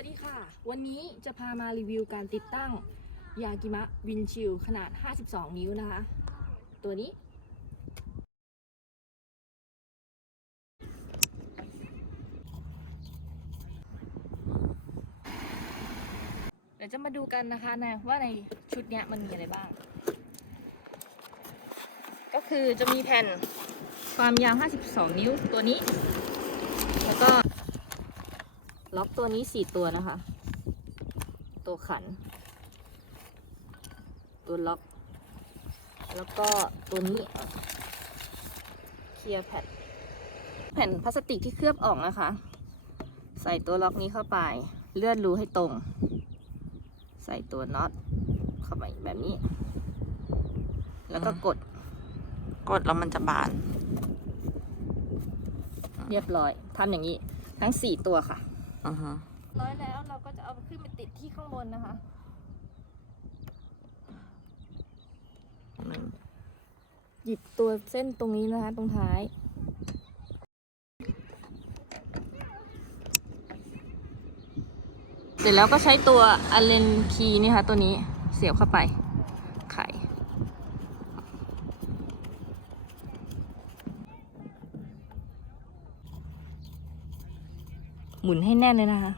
วัสดีค่ะ วันนี้จะพามารีวิวการติดตั้งยากิมะวินชิลขนาด 52 นิ้วนะคะ ตัวนี้ เดี๋ยวจะมาดูกันนะคะนะว่าในชุดนี้มันมีอะไรบ้าง ก็คือจะมีแผ่นความยาว 52 นิ้วตัวนี้ แล้วก็ ล็อกตัวนี้สี่ตัวนะคะ ตัวขัน ตัวล็อก แล้วก็ตัวนี้เคลียร์แผ่นแผ่นพลาสติกที่เคลือบออกนะคะ ใส่ตัวล็อกนี้เข้าไป เลื่อนรูให้ตรง ใส่ตัวน็อตเข้าไปแบบนี้ แล้วก็กด กดแล้วมันจะบาน เรียบร้อยทำอย่างนี้ ทั้งสี่ตัวค่ะ อือฮะร้อยแล้วเราก็จะเอาขึ้นไปติดที่ข้างบนนะคะหนึ่งหยิบตัวเส้นตรงนี้นะคะ ตรงท้าย เสร็จแล้วก็ใช้ตัวอเลนคีนี่ค่ะ ตัวนี้เสียบเข้าไป ไข หมุนให้แน่นเลยนะคะ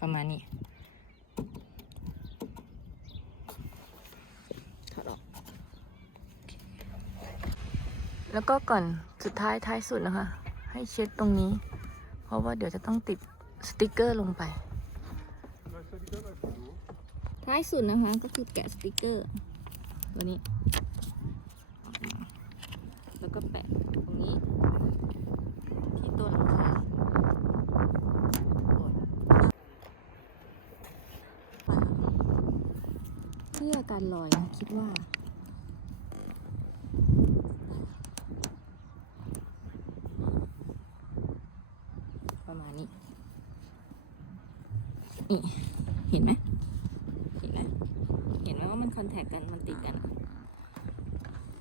ประมาณนี้ถอดออกแล้วก็ก่อนสุดท้ายท้ายสุดนะคะ ให้เช็ดตรงนี้ เพราะว่าเดี๋ยวจะต้องติดสติกเกอร์ลงไป ท้ายสุดนะคะก็คือแกะสติกเกอร์ตัวนี้ แล้วก็แปะตรงนี้ที่ตัวหลังคาโอ้ยเพื่อการลอยนะคิดว่าประมาณนี้ นี่ เห็นไหม เห็นไหมเห็นไหมว่ามันคอนแทคกัน มันติดกัน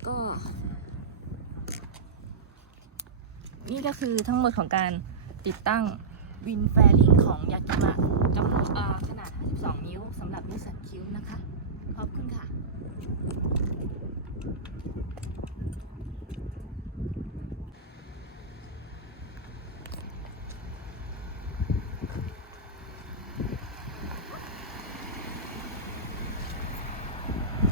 ก็ นี่ก็คือทั้งหมดของการติดตั้งวินแฟลิงของยากิมะจำนวนอ่าขนาด 52 นิ้วสำหรับนิสสันคิวนะคะ ขอบคุณค่ะ